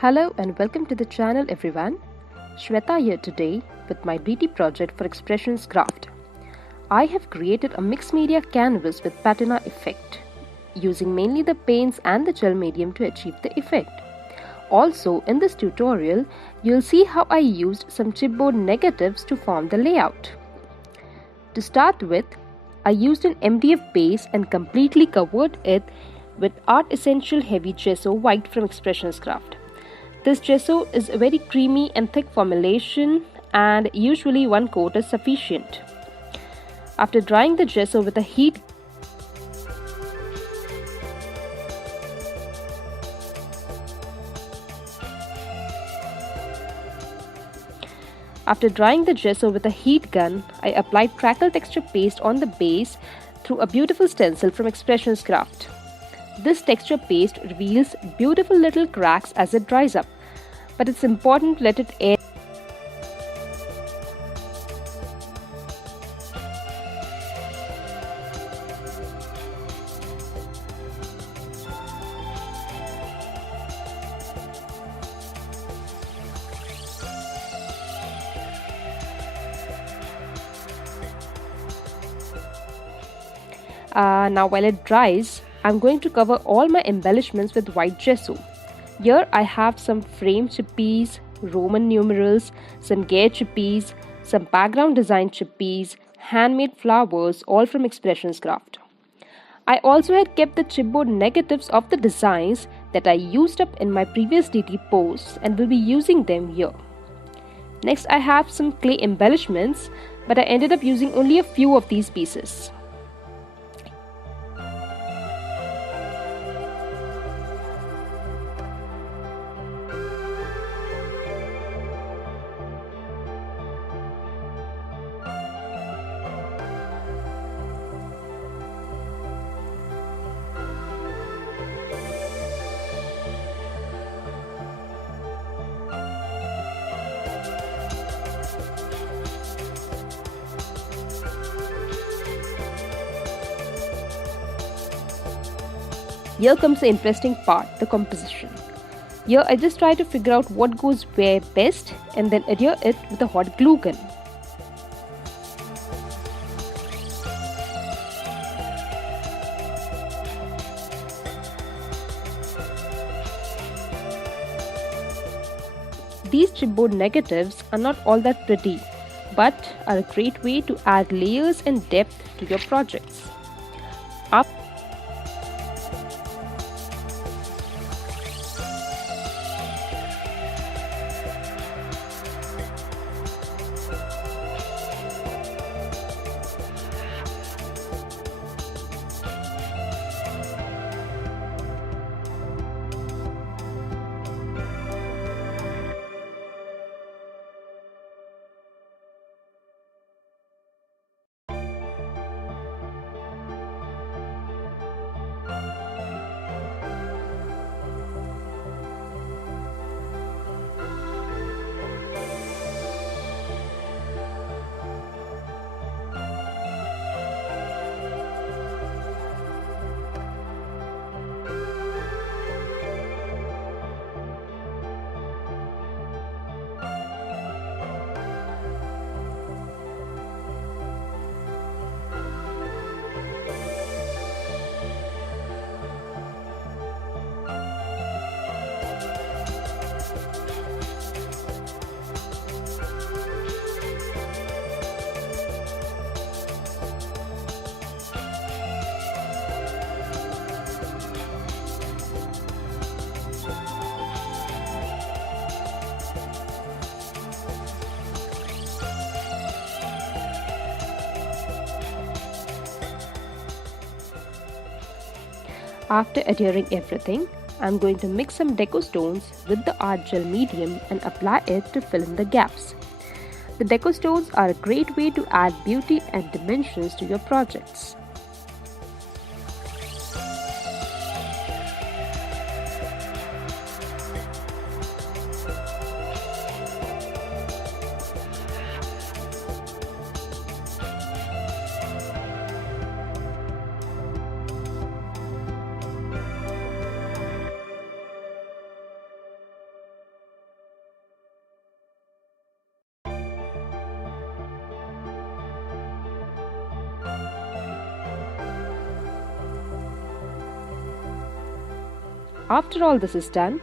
Hello and welcome to the channel everyone. Shweta here today with my beauty project for expressions craft. I have created a mixed media canvas with patina effect, using mainly the paints and the gel medium to achieve the effect. Also in this tutorial, you'll see how I used some chipboard negatives to form the layout. To start with, I used an MDF base and completely covered it with Art Essential Heavy Gesso White from Expressions Craft. This gesso is a very creamy and thick formulation and usually one coat is sufficient. After drying the gesso with a heat gun, I applied crackle texture paste on the base through a beautiful stencil from Expressions Craft. This texture paste reveals beautiful little cracks as it dries up, but it's important to let it air. Now while it dries, I'm going to cover all my embellishments with white gesso. Here I have some frame chippies, Roman numerals, some gear chippies, some background design chippies, handmade flowers, all from Expressions Craft. I also had kept the chipboard negatives of the designs that I used up in my previous DT posts and will be using them here. Next I have some clay embellishments, but I ended up using only a few of these pieces. Here comes the interesting part, the composition. Here I just try to figure out what goes where best and then adhere it with a hot glue gun. These chipboard negatives are not all that pretty, but are a great way to add layers and depth to your projects. After adhering everything, I'm going to mix some deco stones with the art gel medium and apply it to fill in the gaps. The deco stones are a great way to add beauty and dimensions to your projects. After all this is done,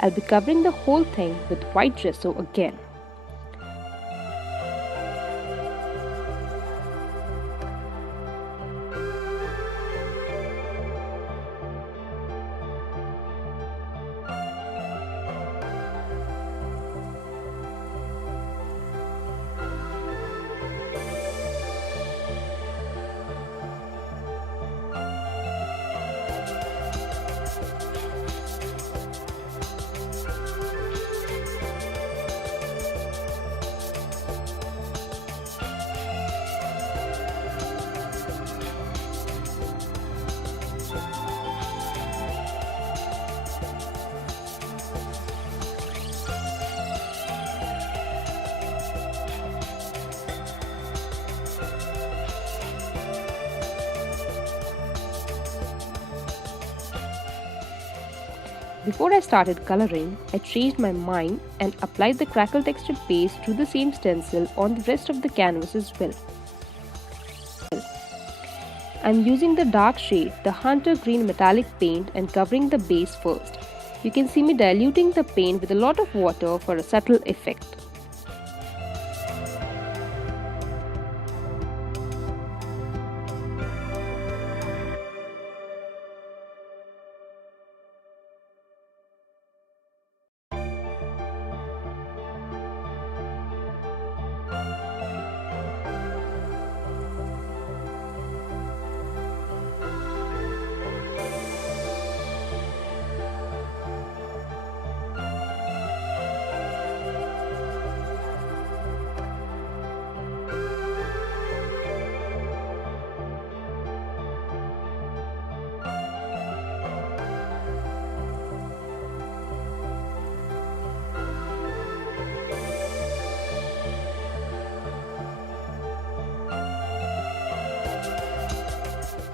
I'll be covering the whole thing with white gesso again. Before I started coloring, I changed my mind and applied the crackle texture paste to the same stencil on the rest of the canvas as well. I'm using the dark shade, the hunter green metallic paint, and covering the base first. You can see me diluting the paint with a lot of water for a subtle effect.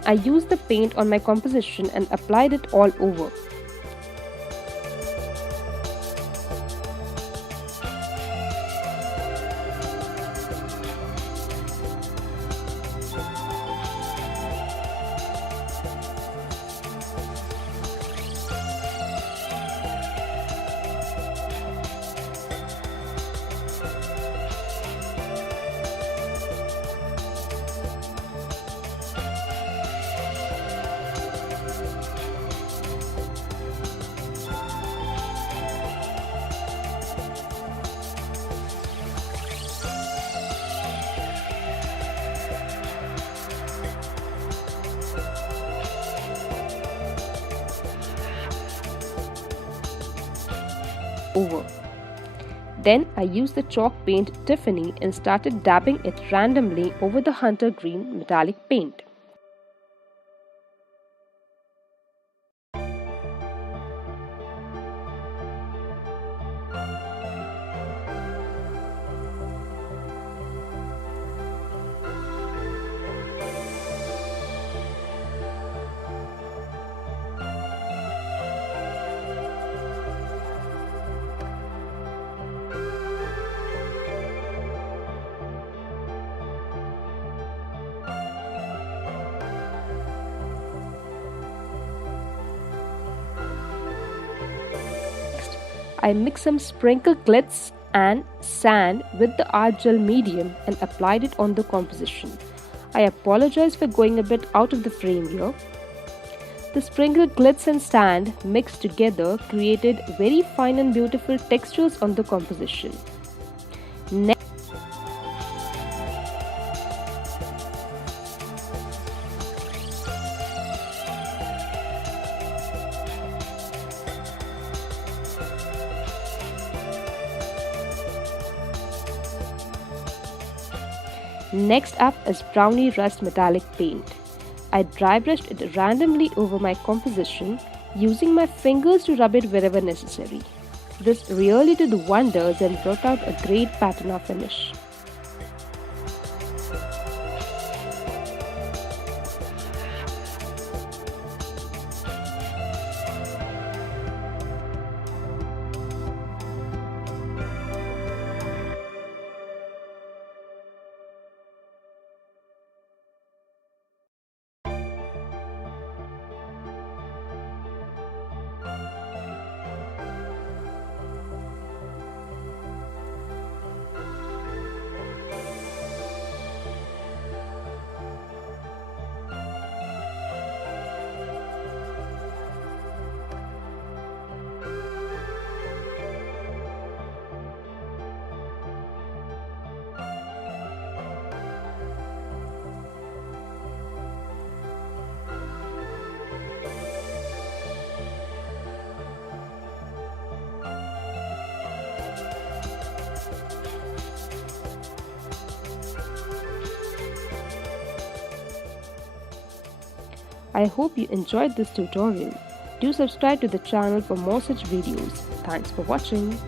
I used the paint on my composition and applied it all over. Over. Then I used the chalk paint Tiffany and started dabbing it randomly over the hunter green metallic paint. I mixed some sprinkled glitz and sand with the art gel medium and applied it on the composition. I apologize for going a bit out of the frame here. The sprinkled glitz and sand mixed together created very fine and beautiful textures on the composition. Next up is brownie rust metallic paint. I dry brushed it randomly over my composition, using my fingers to rub it wherever necessary. This really did wonders and brought out a great patina finish. I hope you enjoyed this tutorial. Do subscribe to the channel for more such videos. Thanks for watching.